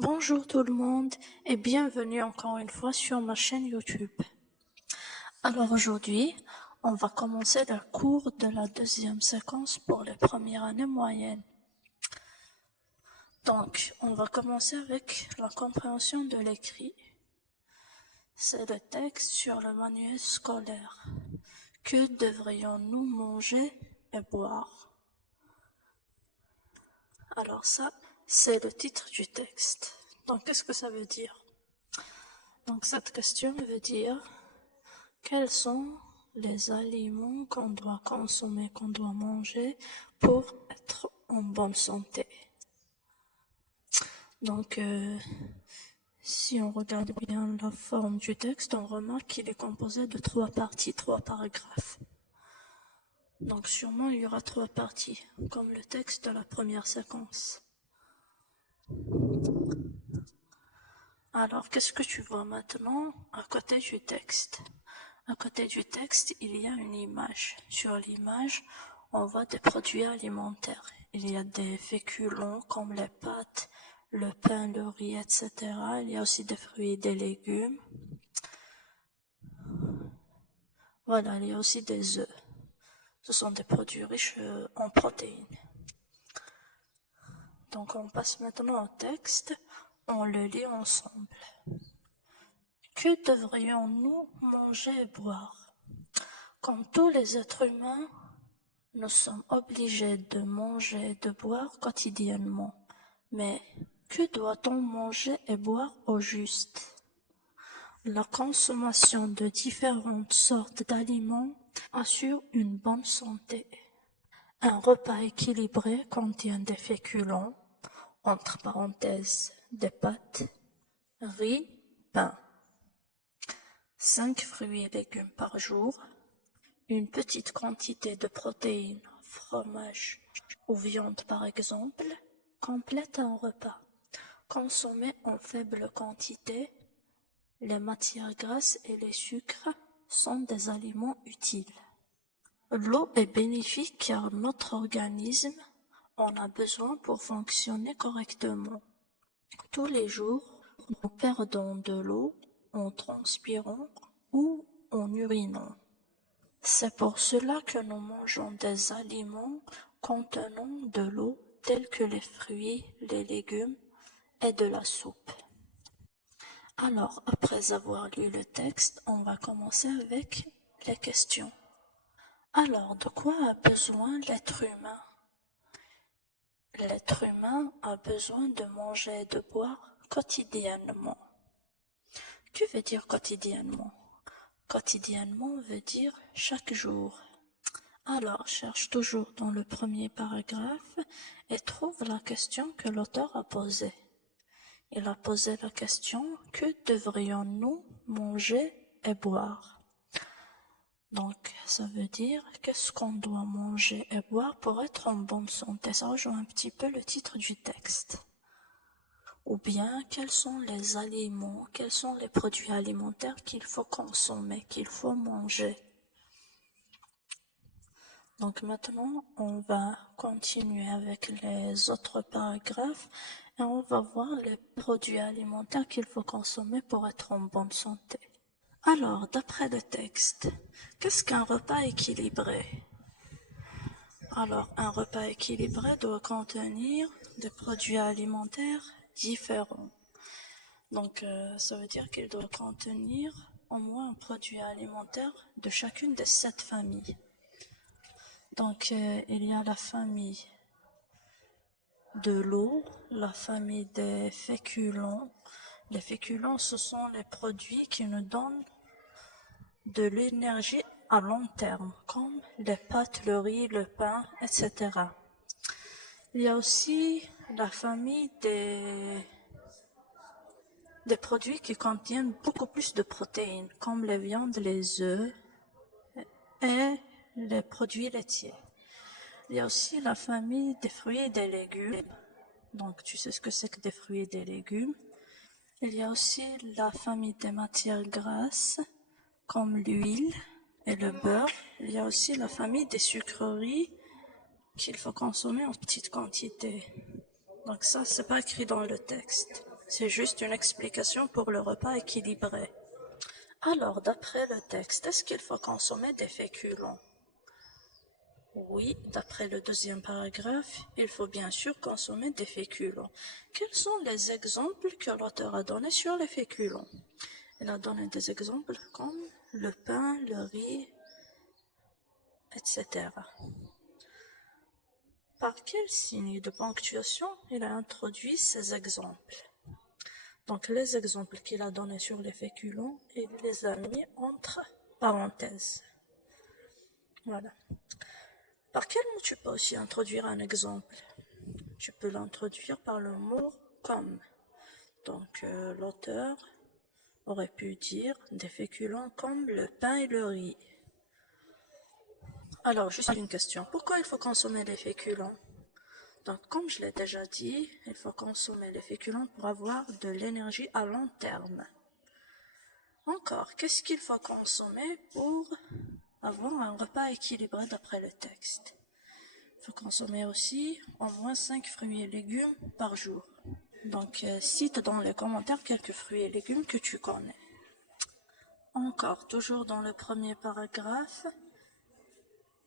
Bonjour tout le monde et bienvenue encore une fois sur ma chaîne YouTube. Alors aujourd'hui, on va commencer le cours de la deuxième séquence pour les premières années moyennes. Donc, on va commencer avec la compréhension de l'écrit. C'est le texte sur le manuel scolaire. Que devrions-nous manger et boire? Alors ça, c'est le titre du texte. Donc, qu'est-ce que ça veut dire? Donc, cette question veut dire quels sont les aliments qu'on doit consommer, qu'on doit manger pour être en bonne santé. Donc, si on regarde bien la forme du texte, on remarque qu'il est composé de 3 parties, 3 paragraphes. Donc, sûrement, il y aura 3 parties, comme le texte de la première séquence. Alors, qu'est-ce que tu vois maintenant à côté du texte? À côté du texte, il y a une image. Sur l'image, on voit des produits alimentaires. Il y a des féculents comme les pâtes, le pain, le riz, etc. Il y a aussi des fruits et des légumes. Voilà, il y a aussi des œufs. Ce sont des produits riches en protéines. Donc on passe maintenant au texte. On le lit ensemble. Que devrions-nous manger et boire? Comme tous les êtres humains, nous sommes obligés de manger et de boire quotidiennement. Mais que doit-on manger et boire au juste? La consommation de différentes sortes d'aliments assure une bonne santé. Un repas équilibré contient des féculents, entre parenthèses, des pâtes, riz, pain, 5 fruits et légumes par jour, une petite quantité de protéines, fromage ou viande par exemple, complète un repas. Consommé en faible quantité, les matières grasses et les sucres sont des aliments utiles. L'eau est bénéfique car notre organisme en a besoin pour fonctionner correctement. Tous les jours, nous perdons de l'eau en transpirant ou en urinant. C'est pour cela que nous mangeons des aliments contenant de l'eau tels que les fruits, les légumes et de la soupe. Alors, après avoir lu le texte, on va commencer avec les questions. Alors, de quoi a besoin l'être humain? L'être humain a besoin de manger et de boire quotidiennement. Que veut dire quotidiennement? Quotidiennement veut dire chaque jour. Alors, cherche toujours dans le premier paragraphe et trouve la question que l'auteur a posée. Il a posé la question « Que devrions-nous manger et boire ?» Donc, ça veut dire qu'est-ce qu'on doit manger et boire pour être en bonne santé. Ça rejoint un petit peu le titre du texte. Ou bien, quels sont les aliments, quels sont les produits alimentaires qu'il faut consommer, qu'il faut manger. Donc maintenant, on va continuer avec les autres paragraphes et on va voir les produits alimentaires qu'il faut consommer pour être en bonne santé. Alors, d'après le texte, qu'est-ce qu'un repas équilibré? Alors, un repas équilibré doit contenir des produits alimentaires différents. Donc, ça veut dire qu'il doit contenir au moins un produit alimentaire de chacune des 7 familles. Donc, il y a la famille de l'eau, la famille des féculents. Les féculents, ce sont les produits qui nous donnent de l'énergie à long terme, comme les pâtes, le riz, le pain, etc. Il y a aussi la famille des produits qui contiennent beaucoup plus de protéines, comme les viandes, les œufs et les produits laitiers. Il y a aussi la famille des fruits et des légumes. Donc, tu sais ce que c'est que des fruits et des légumes. Il y a aussi la famille des matières grasses, comme l'huile et le beurre. Il y a aussi la famille des sucreries qu'il faut consommer en petite quantité. Donc ça, c'est pas écrit dans le texte. C'est juste une explication pour le repas équilibré. Alors, d'après le texte, est-ce qu'il faut consommer des féculents? Oui, d'après le deuxième paragraphe, il faut bien sûr consommer des féculents. Quels sont les exemples que l'auteur a donnés sur les féculents? Il a donné des exemples comme le pain, le riz, etc. Par quel signe de ponctuation il a introduit ces exemples? Donc les exemples qu'il a donnés sur les féculents, il les a mis entre parenthèses. Voilà. Par quel mot tu peux aussi introduire un exemple? Tu peux l'introduire par le mot comme. Donc l'auteur aurait pu dire des féculents comme le pain et le riz. Alors, juste une question. Pourquoi il faut consommer les féculents? Donc, comme je l'ai déjà dit, il faut consommer les féculents pour avoir de l'énergie à long terme. Encore, qu'est-ce qu'il faut consommer pour avoir un repas équilibré d'après le texte? Il faut consommer aussi au moins 5 fruits et légumes par jour. Donc, cite dans les commentaires quelques fruits et légumes que tu connais. Encore, toujours dans le premier paragraphe,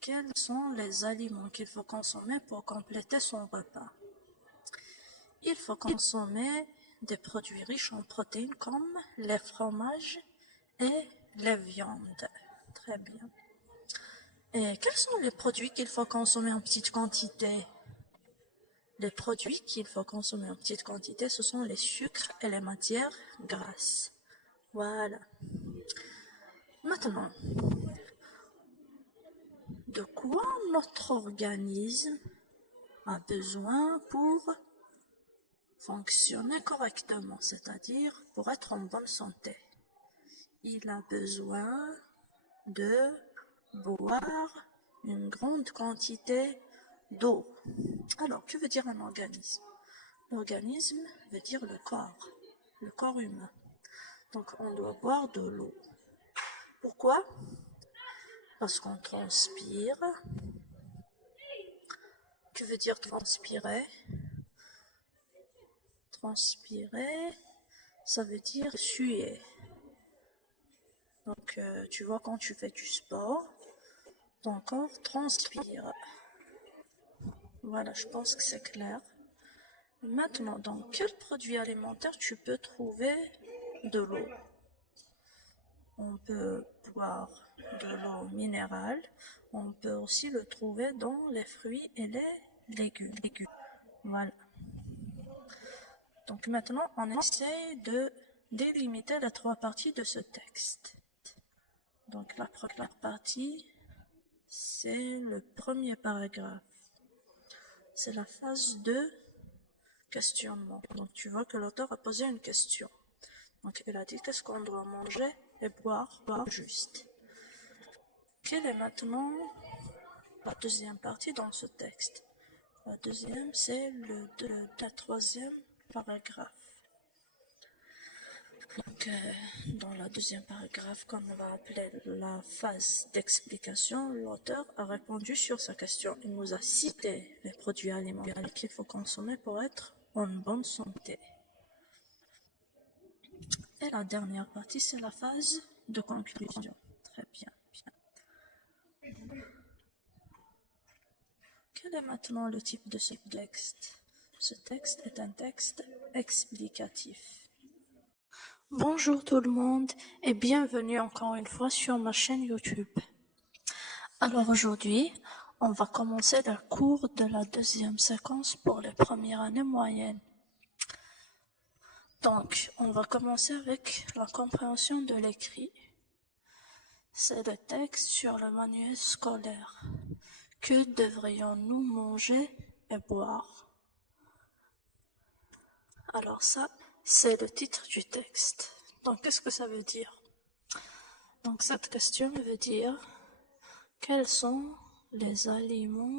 quels sont les aliments qu'il faut consommer pour compléter son repas? Il faut consommer des produits riches en protéines comme les fromages et les viandes. Très bien. Et quels sont les produits qu'il faut consommer en petite quantité? Les produits qu'il faut consommer en petite quantité, ce sont les sucres et les matières grasses. Voilà. Maintenant, de quoi notre organisme a besoin pour fonctionner correctement, c'est-à-dire pour être en bonne santé? Il a besoin de boire une grande quantité d'eau. Alors, que veut dire un organisme? L'organisme veut dire le corps humain. Donc, on doit boire de l'eau. Pourquoi? Parce qu'on transpire. Que veut dire transpirer? Transpirer, ça veut dire suer. Donc, tu vois, quand tu fais du sport, ton corps transpire. Voilà, je pense que c'est clair. Maintenant, dans quel produit alimentaire tu peux trouver de l'eau? On peut boire de l'eau minérale, on peut aussi le trouver dans les fruits et les légumes. Voilà. Donc maintenant, on essaie de délimiter les 3 parties de ce texte. Donc la première partie, c'est le premier paragraphe. C'est la phase de questionnement. Donc tu vois que l'auteur a posé une question. Donc il a dit qu'est-ce qu'on doit manger et boire juste. Quelle est maintenant la deuxième partie dans ce texte? La deuxième, c'est le troisième paragraphe. Donc, dans la deuxième paragraphe, comme on va appeler la phase d'explication, l'auteur a répondu sur sa question. Il nous a cité les produits alimentaires qu'il faut consommer pour être en bonne santé. Et la dernière partie, c'est la phase de conclusion. Très bien. Quel est maintenant le type de ce texte? Ce texte est un texte explicatif. Bonjour tout le monde et bienvenue encore une fois sur ma chaîne YouTube. Alors aujourd'hui, on va commencer le cours de la deuxième séquence pour les premières années moyennes. Donc, on va commencer avec la compréhension de l'écrit. C'est le texte sur le manuel scolaire. Que devrions-nous manger et boire? Alors ça, c'est le titre du texte. Donc, qu'est-ce que ça veut dire? Donc, cette question veut dire quels sont les aliments